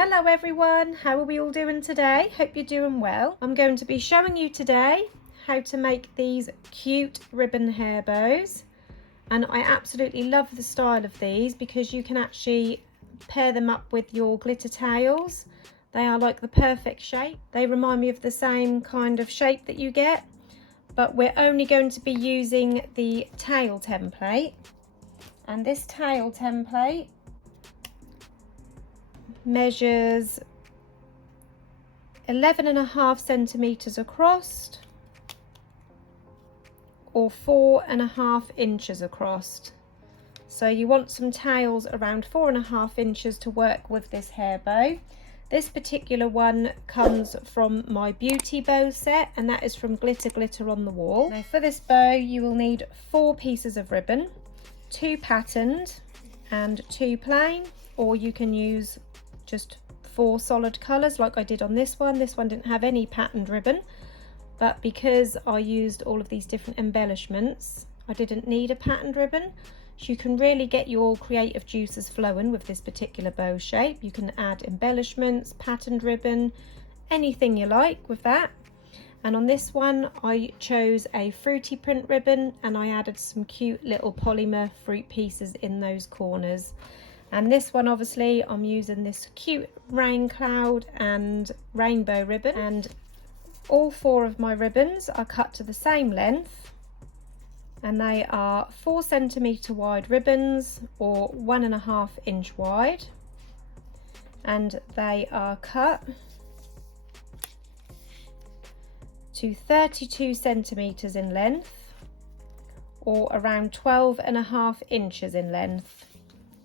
Hello everyone, how are we all doing today? Hope you're doing well. I'm going to be showing you today how to make these cute ribbon hair bows, and I absolutely love the style of these because you can actually pair them up with your glitter tails. They are like the perfect shape. They remind me of the same kind of shape that you get, but we're only going to be using the tail template, and this tail template measures 11.5 centimeters across or 4.5 inches across. So you want some tails around 4.5 inches to work with this hair bow. This particular one comes from my beauty bow set, and that is from Glitter Glitter on the Wall. Now for this bow you will need 4 pieces of ribbon, 2 patterned and 2 plain, or you can use just 4 solid colours like I did on this one. This one didn't have any patterned ribbon, but because I used all of these different embellishments, I didn't need a patterned ribbon. So you can really get your creative juices flowing with this particular bow shape. You can add embellishments, patterned ribbon, anything you like with that. And on this one I chose a fruity print ribbon, and I added some cute little polymer fruit pieces in those corners. And this one, obviously, I'm using this cute rain cloud and rainbow ribbon, and all 4 of my ribbons are cut to the same length, and they are 4 centimeter wide ribbons or 1.5 inch wide, and they are cut to 32 centimeters in length or around 12.5 inches in length.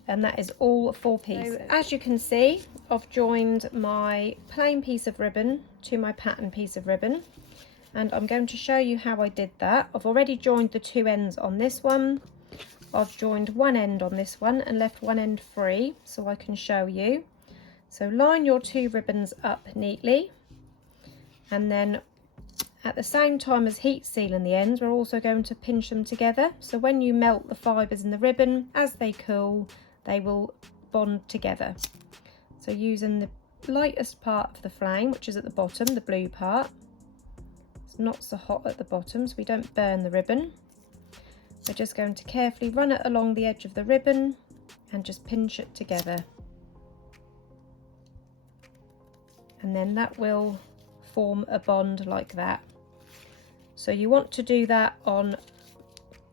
And that is all 4 pieces. So, as you can see, I've joined my plain piece of ribbon to my pattern piece of ribbon, and I'm going to show you how I did that. I've already joined the 2 ends on this one. I've joined one end on this one and left one end free so I can show you. So line your 2 ribbons up neatly, and then at the same time as heat sealing the ends, we're also going to pinch them together. So when you melt the fibres in the ribbon, as they cool, they will bond together. So using the lightest part of the flame, which is at the bottom, the blue part, it's not so hot at the bottom so we don't burn the ribbon. We're just going to carefully run it along the edge of the ribbon and just pinch it together, and then that will form a bond like that. So you want to do that on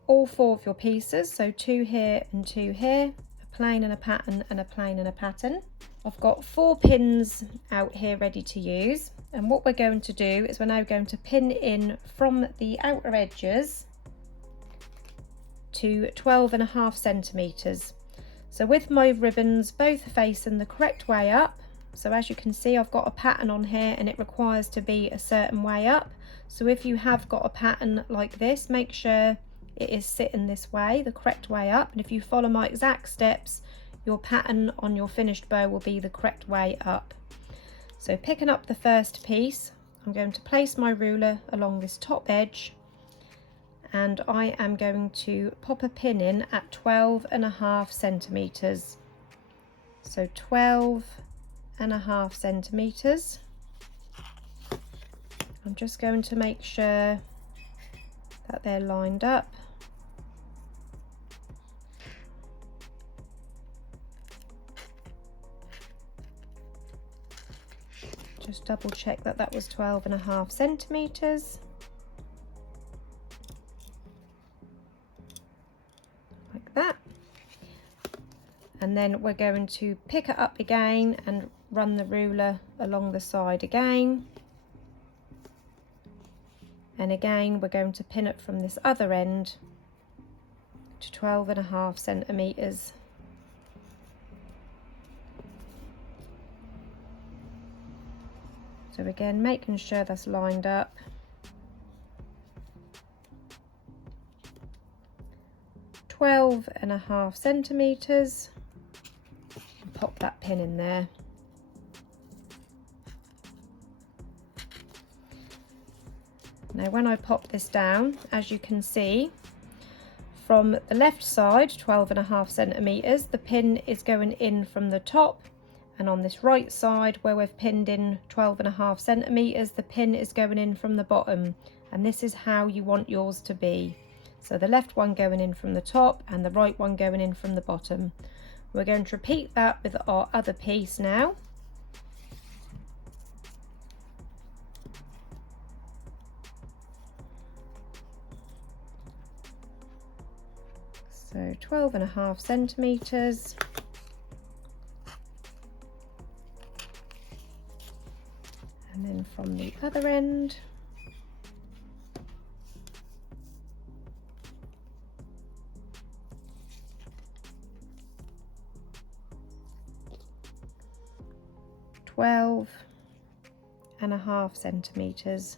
all 4 of your pieces, so 2 here and 2 here, a plain and a pattern and a plain and a pattern. I've got 4 pins out here ready to use, and what we're going to do is we're now going to pin in from the outer edges to 12.5 centimeters. So with my ribbons both facing the correct way up, so as you can see I've got a pattern on here and it requires to be a certain way up. So if you have got a pattern like this, make sure it is sitting this way, the correct way up, and if you follow my exact steps, your pattern on your finished bow will be the correct way up. So picking up the first piece, I'm going to place my ruler along this top edge, and I am going to pop a pin in at 12.5 centimeters. So 12.5 centimeters. I'm just going to make sure that they're lined up. Just double check that that was 12.5 centimeters. Like that. And then we're going to pick it up again and run the ruler along the side again. And again we're going to pin it from this other end to 12.5 centimeters. So again, making sure that's lined up. .5 centimeters. Pop that pin in there. Now when I pop this down, as you can see, from the left side, 12.5 centimeters, the pin is going in from the top, and on this right side where we've pinned in 12.5 centimeters, the pin is going in from the bottom, and this is how you want yours to be. So the left one going in from the top and the right one going in from the bottom. We're going to repeat that with our other piece now. So 12.5 centimeters. And then from the other end, .12.5 centimeters.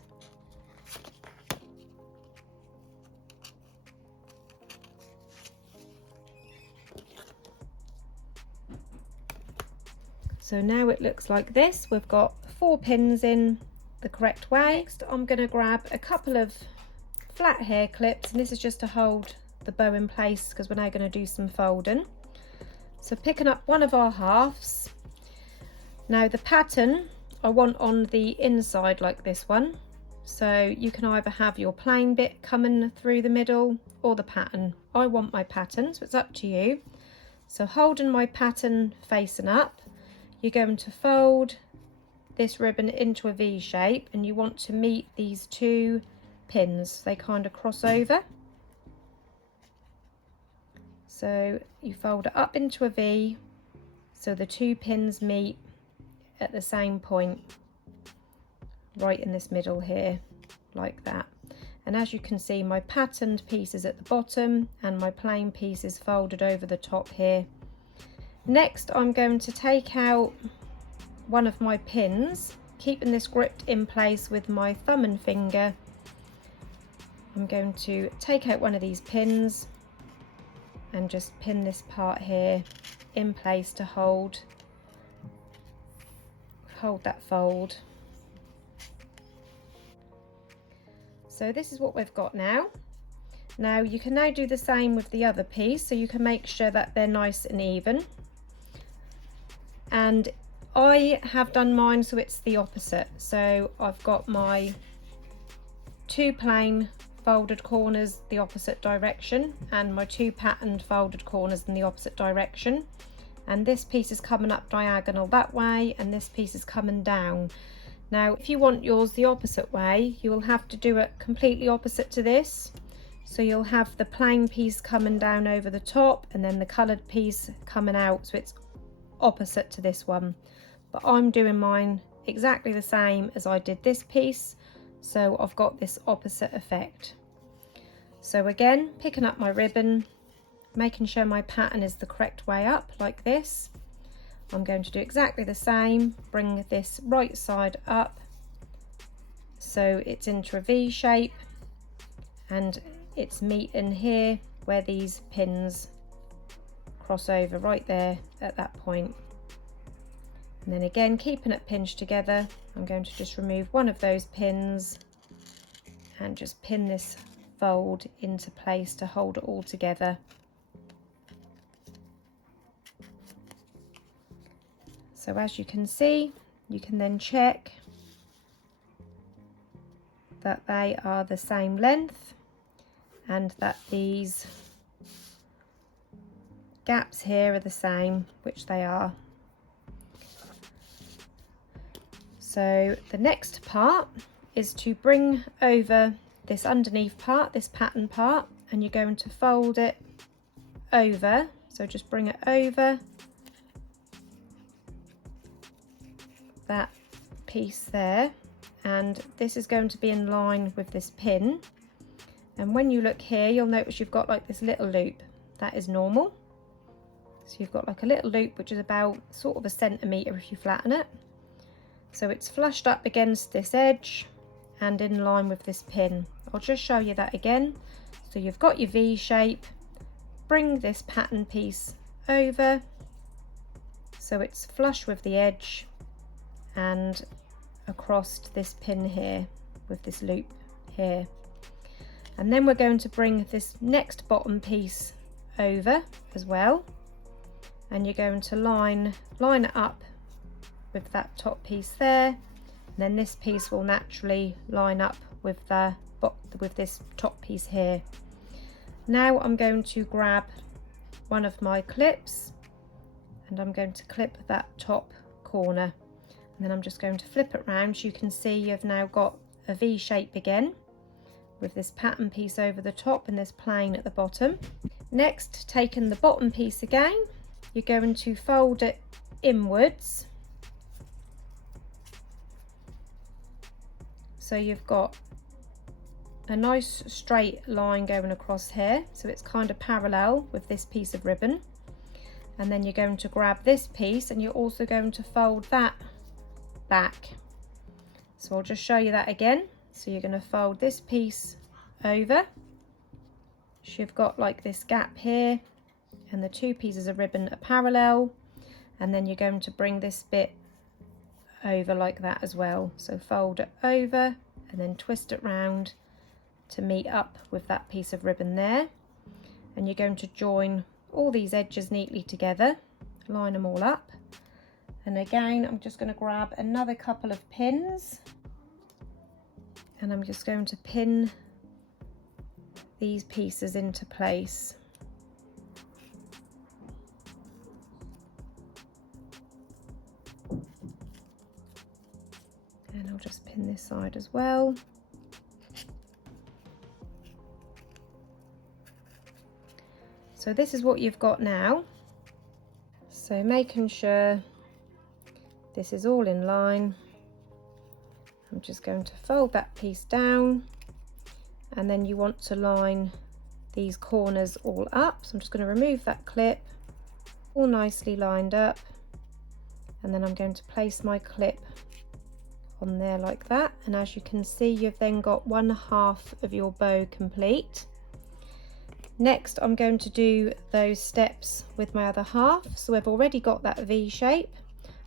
So now it looks like this. We've got 4 pins in the correct way. Next, I'm going to grab a couple of flat hair clips, and this is just to hold the bow in place because we're now going to do some folding. So picking up one of our halves. Now the pattern I want on the inside like this one. So you can either have your plain bit coming through the middle or the pattern. I want my pattern, so it's up to you. So holding my pattern facing up, you're going to fold this ribbon into a V shape, and you want to meet these 2 pins. They kind of cross over. So you fold it up into a V so the 2 pins meet at the same point, right in this middle here, like that. And as you can see, my patterned piece is at the bottom and my plain piece is folded over the top here. Next, I'm going to take out one of my pins, keeping this gripped in place with my thumb and finger. I'm going to take out one of these pins and just pin this part here in place to hold that fold. So this is what we've got now. Now you can now do the same with the other piece, so you can make sure that they're nice and even. And I have done mine so it's the opposite. So I've got my 2 plain folded corners the opposite direction and my 2 patterned folded corners in the opposite direction. And this piece is coming up diagonal that way and this piece is coming down. Now if you want yours the opposite way, you will have to do it completely opposite to this. So you'll have the plain piece coming down over the top and then the coloured piece coming out, so it's opposite to this one. But I'm doing mine exactly the same as I did this piece, so I've got this opposite effect. So again, picking up my ribbon, making sure my pattern is the correct way up like this. I'm going to do exactly the same, bring this right side up so it's into a V shape and it's meeting here where these pins cross over right there at that point. And then again, keeping it pinched together, I'm going to just remove one of those pins and just pin this fold into place to hold it all together. So as you can see, you can then check that they are the same length and that these gaps here are the same, which they are. So the next part is to bring over this underneath part, this pattern part, and you're going to fold it over. So just bring it over that piece there, and this is going to be in line with this pin. And when you look here, you'll notice you've got like this little loop. That is normal. So you've got like a little loop which is about sort of 1 centimetre if you flatten it. So it's flushed up against this edge and in line with this pin. I'll just show you that again. So you've got your V shape, bring this pattern piece over so it's flush with the edge and across this pin here with this loop here. And then we're going to bring this next bottom piece over as well, and you're going to line it up with that top piece there, and then this piece will naturally line up with this top piece here. Now I'm going to grab one of my clips and I'm going to clip that top corner, and then I'm just going to flip it round. You can see you've now got a V shape again with this pattern piece over the top and this plain at the bottom. Next, taking the bottom piece again, you're going to fold it inwards, so you've got a nice straight line going across here, so it's kind of parallel with this piece of ribbon. And then you're going to grab this piece and you're also going to fold that back. So I'll just show you that again. So you're going to fold this piece over, so you've got like this gap here and the two pieces of ribbon are parallel, and then you're going to bring this bit over like that as well. So fold it over and then twist it round to meet up with that piece of ribbon there, and you're going to join all these edges neatly together, line them all up. And again, I'm just going to grab another couple of pins and I'm just going to pin these pieces into place. And I'll just pin this side as well. So this is what you've got now. So making sure this is all in line, I'm just going to fold that piece down, and then you want to line these corners all up. So I'm just going to remove that clip, all nicely lined up, and then I'm going to place my clip on there like that. And as you can see, you've then got 1/2 of your bow complete. Next, I'm going to do those steps with my other half. So I've already got that V shape.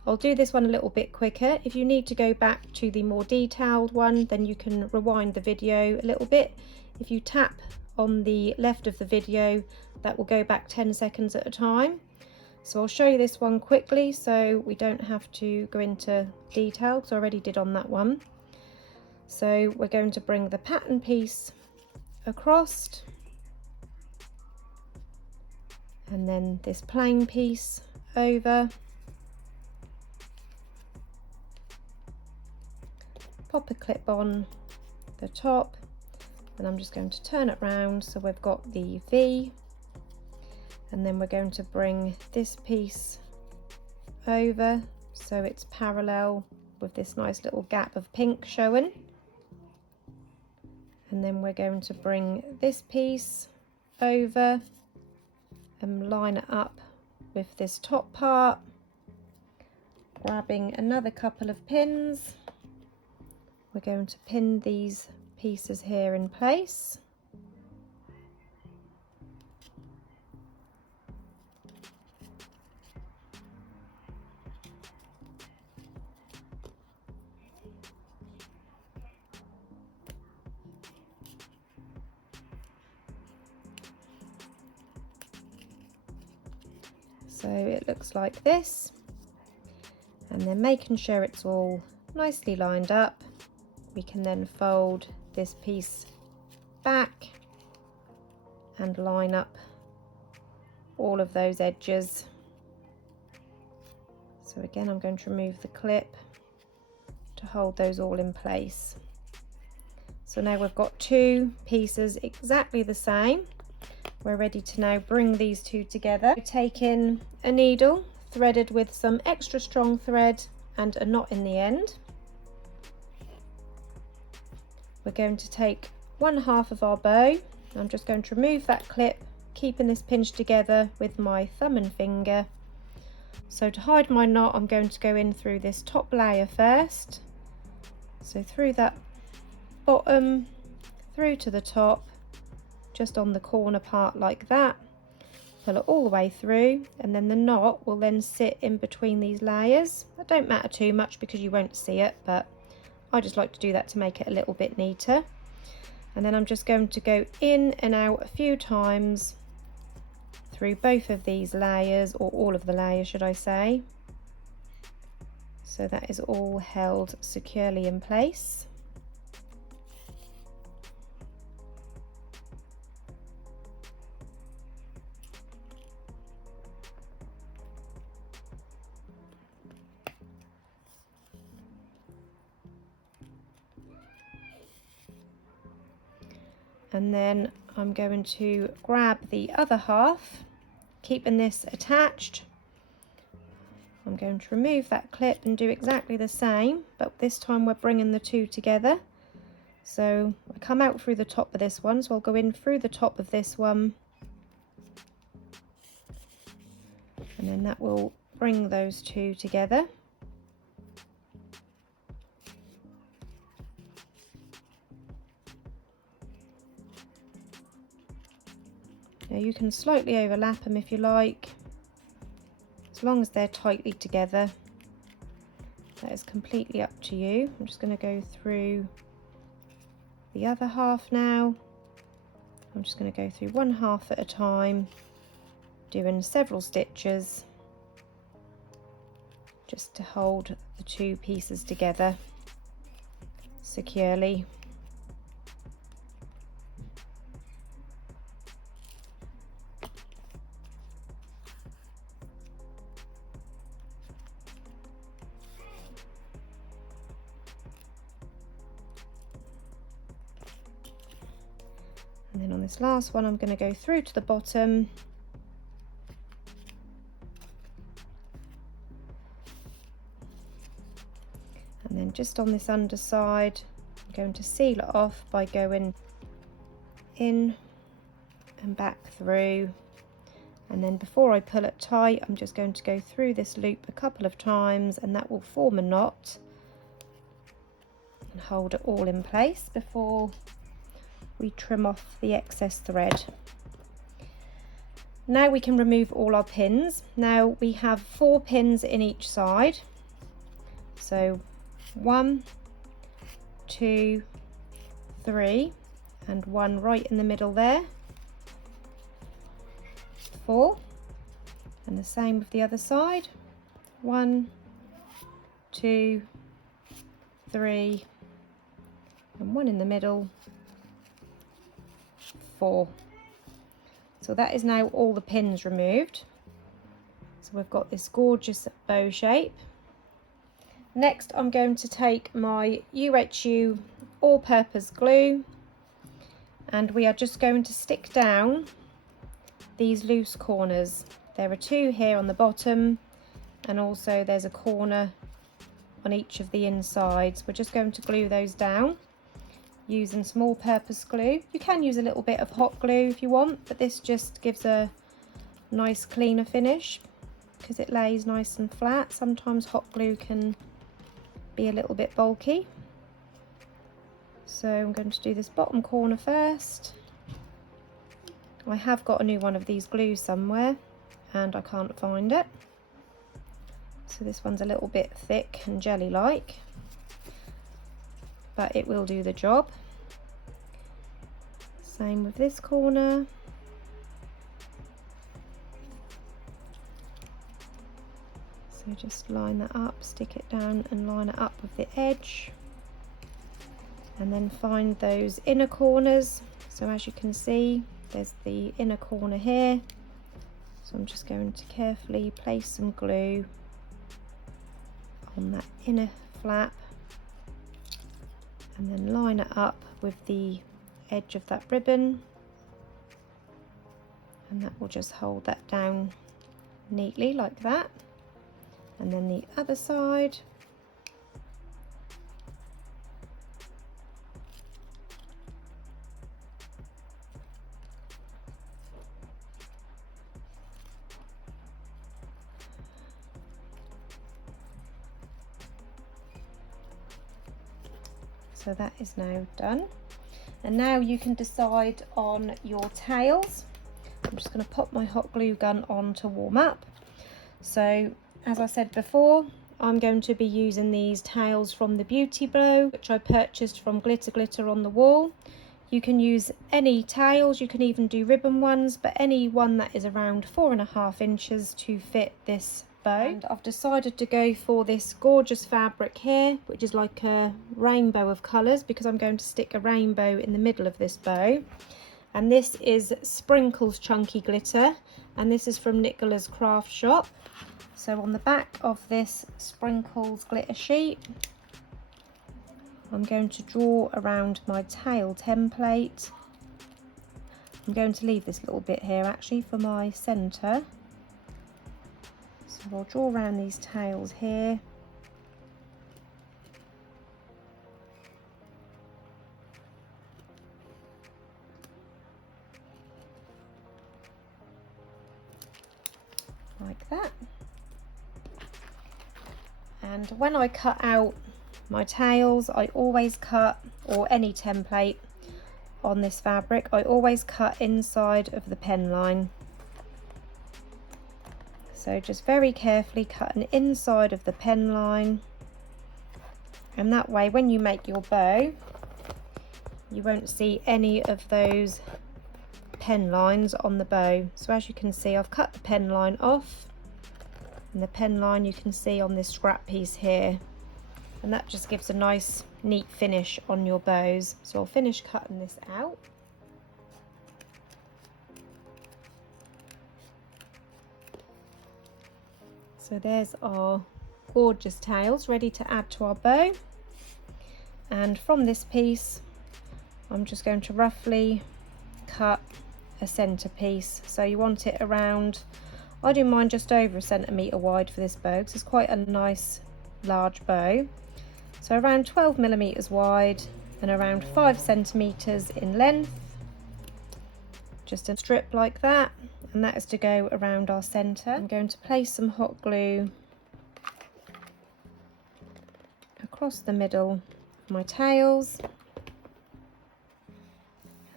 I'll do this one a little bit quicker. If you need to go back to the more detailed one, then you can rewind the video a little bit. If you tap on the left of the video, that will go back 10 seconds at a time. So I'll show you this one quickly so we don't have to go into detail, because I already did on that one. So we're going to bring the pattern piece across, and then this plain piece over, pop a clip on the top, and I'm just going to turn it round so we've got the V, and then we're going to bring this piece over so it's parallel with this nice little gap of pink showing, and then we're going to bring this piece over and line it up with this top part, grabbing another couple of pins. We're going to pin these pieces here in place. So it looks like this, and then making sure it's all nicely lined up, we can then fold this piece back and line up all of those edges. So again, I'm going to remove the clip to hold those all in place. So now we've got two pieces exactly the same. We're ready to now bring these two together. Take in a needle threaded with some extra strong thread and a knot in the end. We're going to take 1/2 of our bow. I'm just going to remove that clip, keeping this pinched together with my thumb and finger. So to hide my knot, I'm going to go in through this top layer first. So through that bottom, through to the top, just on the corner part like that, pull it all the way through, and then the knot will then sit in between these layers. That don't matter too much because you won't see it, but I just like to do that to make it a little bit neater. And then I'm just going to go in and out a few times through both of these layers, or all of the layers should I say. so that is all held securely in place. And then I'm going to grab the other half, keeping this attached. I'm going to remove that clip and do exactly the same, but this time we're bringing the two together. So I come out through the top of this one, so I'll go in through the top of this one, and then that will bring those two together. Now you can slightly overlap them if you like, as long as they're tightly together. That is completely up to you. I'm just going to go through the other half now. I'm just going to go through one half at a time, doing several stitches just to hold the two pieces together securely. And then on this last one, I'm going to go through to the bottom, and then just on this underside, I'm going to seal it off by going in and back through. And then before I pull it tight, I'm just going to go through this loop a couple of times, and that will form a knot and hold it all in place before we trim off the excess thread. Now we can remove all our pins. Now we have 4 pins in each side. So 1, 2, 3, and 1 right in the middle there. 4, and the same with the other side. 1, 2, 3, and 1 in the middle. 4. So that is now all the pins removed. So we've got this gorgeous bow shape. Next I'm going to take my UHU all-purpose glue, and we are just going to stick down these loose corners. There are 2 here on the bottom, and also there's a corner on each of the insides. We're just going to glue those down using some all-purpose glue. You can use a little bit of hot glue if you want, but this just gives a nice cleaner finish because it lays nice and flat. Sometimes hot glue can be a little bit bulky. So I'm going to do this bottom corner first. I have got a new one of these glues somewhere and I can't find it. So this one's a little bit thick and jelly-like, but it will do the job. Same with this corner. So just line that up, stick it down and line it up with the edge, and then find those inner corners. So as you can see, there's the inner corner here. So I'm just going to carefully place some glue on that inner flap and then line it up with the edge of that ribbon, and that will just hold that down neatly like that. And then the other side. So that is now done. And now you can decide on your tails. I'm just going to pop my hot glue gun on to warm up. So as I said before, I'm going to be using these tails from the Beauty Bow, which I purchased from Glitter on the Wall. You can use any tails, you can even do ribbon ones, but any one that is around 4.5 inches to fit this bow, and I've decided to go for this gorgeous fabric here, which is like a rainbow of colours, because I'm going to stick a rainbow in the middle of this bow. And this is Sprinkles Chunky Glitter, and this is from Nicola's Craft Shop. So on the back of this Sprinkles glitter sheet, I'm going to draw around my tail template. I'm going to leave this little bit here actually for my centre. So I'll draw around these tails here. Like that. And when I cut out my tails, I always cut, or any template on this fabric, I always cut inside of the pen line. So just very carefully cut an inside of the pen line, and that way when you make your bow you won't see any of those pen lines on the bow. So as you can see, I've cut the pen line off, and the pen line you can see on this scrap piece here, and that just gives a nice neat finish on your bows. So I'll finish cutting this out. So there's our gorgeous tails ready to add to our bow, and from this piece I'm just going to roughly cut a centre piece. So you want it around, I do mine just over 1 centimetre wide for this bow because it's quite a nice large bow. So around 12 millimetres wide and around 5 centimetres in length, just a strip like that, and that is to go around our centre. I'm going to place some hot glue across the middle of my tails,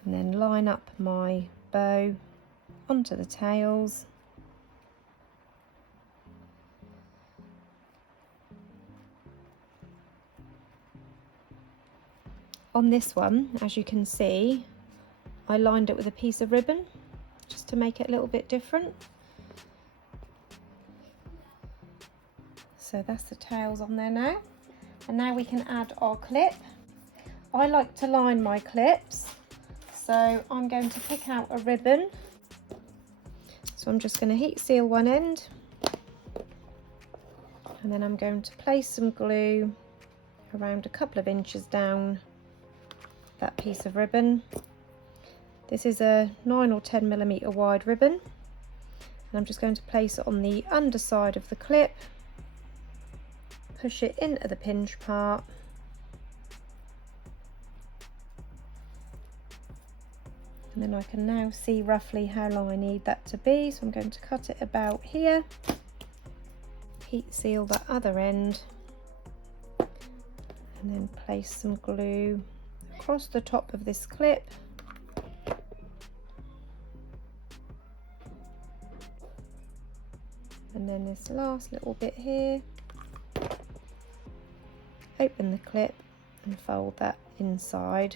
and then line up my bow onto the tails. On this one, as you can see, I lined it with a piece of ribbon just to make it a little bit different. So that's the tails on there now. And now we can add our clip. I like to line my clips, so I'm going to pick out a ribbon. So I'm just going to heat seal one end, and then I'm going to place some glue around a couple of inches down that piece of ribbon. This is a 9 or 10 millimetre wide ribbon, and I'm just going to place it on the underside of the clip, push it into the pinch part, and then I can now see roughly how long I need that to be. So I'm going to cut it about here, heat seal that other end, and then place some glue across the top of this clip. And then this last little bit here, open the clip and fold that inside.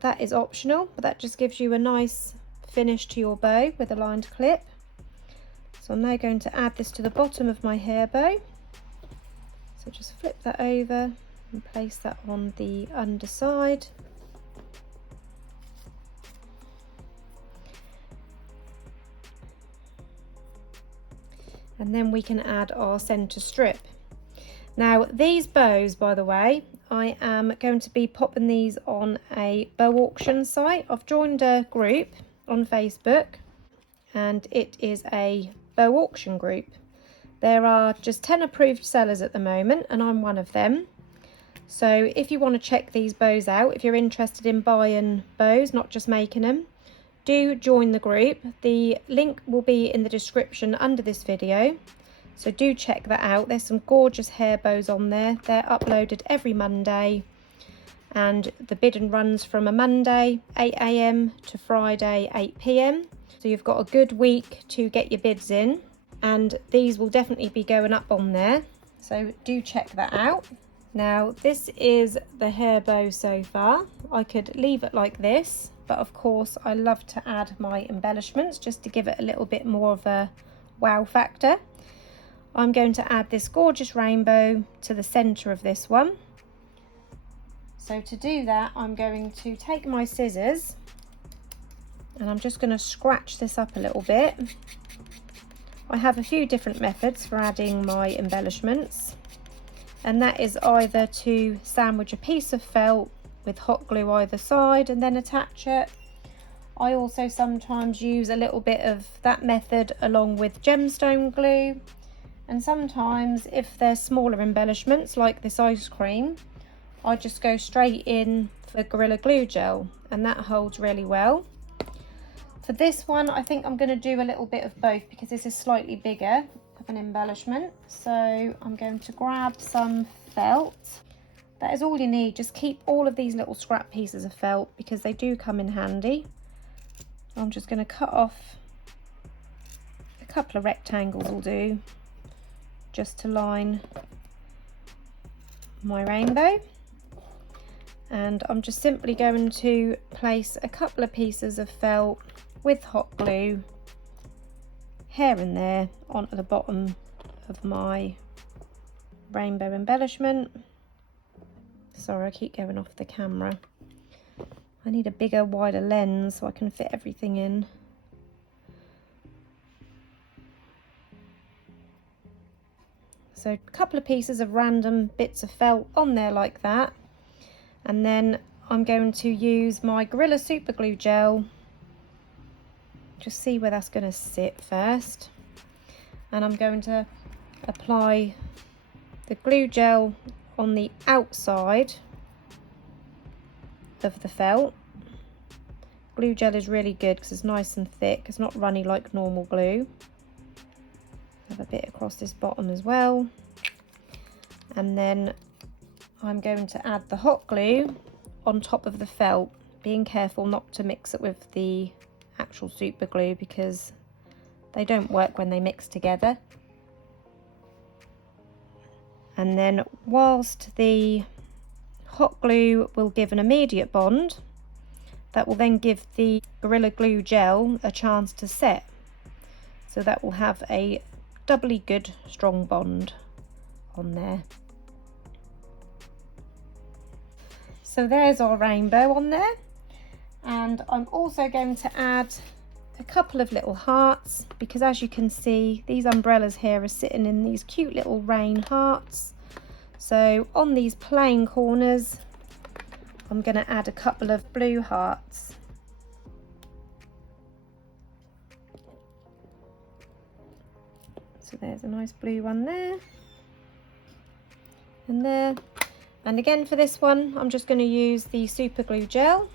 That is optional, but that just gives you a nice finish to your bow with a lined clip. So I'm now going to add this to the bottom of my hair bow. So just flip that over and place that on the underside. And then we can add our centre strip. Now these bows, by the way, I am going to be popping these on a bow auction site. I've joined a group on Facebook, and it is a bow auction group. There are just 10 approved sellers at the moment, and I'm one of them. So if you want to check these bows out, if you're interested in buying bows, not just making them, do join the group. The link will be in the description under this video, so do check that out. There's some gorgeous hair bows on there. They're uploaded every Monday, and the bidding runs from a Monday 8 AM to Friday 8 PM. So you've got a good week to get your bids in, and these will definitely be going up on there, so do check that out. Now this is the hair bow so far. I could leave it like this, but of course I love to add my embellishments just to give it a little bit more of a wow factor. I'm going to add this gorgeous rainbow to the center of this one. So to do that, I'm going to take my scissors and I'm just going to scratch this up a little bit. I have a few different methods for adding my embellishments, and that is either to sandwich a piece of felt with hot glue either side and then attach it. I also sometimes use a little bit of that method along with gemstone glue, and sometimes if they're smaller embellishments like this ice cream, I just go straight in for Gorilla Glue gel, and that holds really well. For this one, I think I'm going to do a little bit of both because this is slightly bigger of an embellishment. So I'm going to grab some felt. That is all you need. Just keep all of these little scrap pieces of felt because they do come in handy. I'm just going to cut off a couple of rectangles will do, just to line my rainbow. And I'm just simply going to place a couple of pieces of felt with hot glue here and there onto the bottom of my rainbow embellishment. Sorry, I keep going off the camera. I need a bigger, wider lens so I can fit everything in. So a couple of pieces of random bits of felt on there like that. And then I'm going to use my Gorilla Super Glue gel. Just see where that's going to sit first. And I'm going to apply the glue gel on the outside of the felt. Glue gel is really good because it's nice and thick. It's not runny like normal glue. Have a bit across this bottom as well. And then I'm going to add the hot glue on top of the felt, being careful not to mix it with the actual super glue because they don't work when they mix together. And then whilst the hot glue will give an immediate bond, that will then give the Gorilla Glue gel a chance to set, so that will have a doubly good strong bond on there. So there's our rainbow on there, and I'm also going to add a couple of little hearts because, as you can see, these umbrellas here are sitting in these cute little rain hearts. So on these plain corners I'm going to add a couple of blue hearts. So there's a nice blue one there and there. And again for this one I'm just going to use the super glue gel.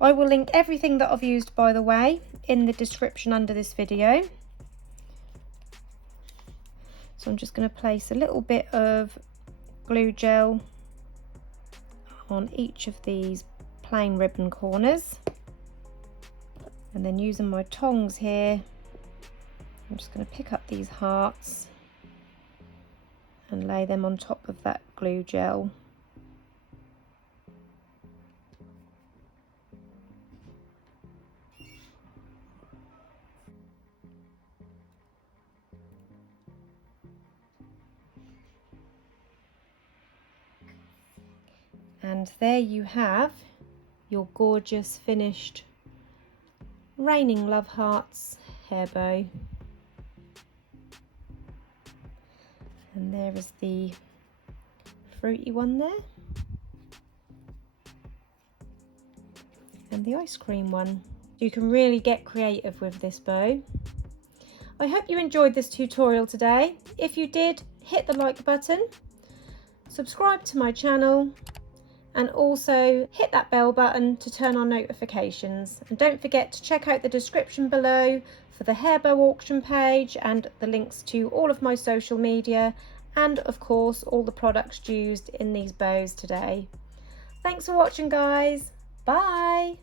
I will link everything that I've used, by the way, in the description under this video. So I'm just going to place a little bit of glue gel on each of these plain ribbon corners, and then using my tongs here I'm just going to pick up these hearts and lay them on top of that glue gel. And there you have your gorgeous finished Raining Love Hearts hair bow. And there is the fruity one there. And the ice cream one. You can really get creative with this bow. I hope you enjoyed this tutorial today. If you did, hit the like button, subscribe to my channel, and also hit that bell button to turn on notifications. And don't forget to check out the description below for the hair bow auction page and the links to all of my social media and of course all the products used in these bows today. Thanks for watching, guys. Bye.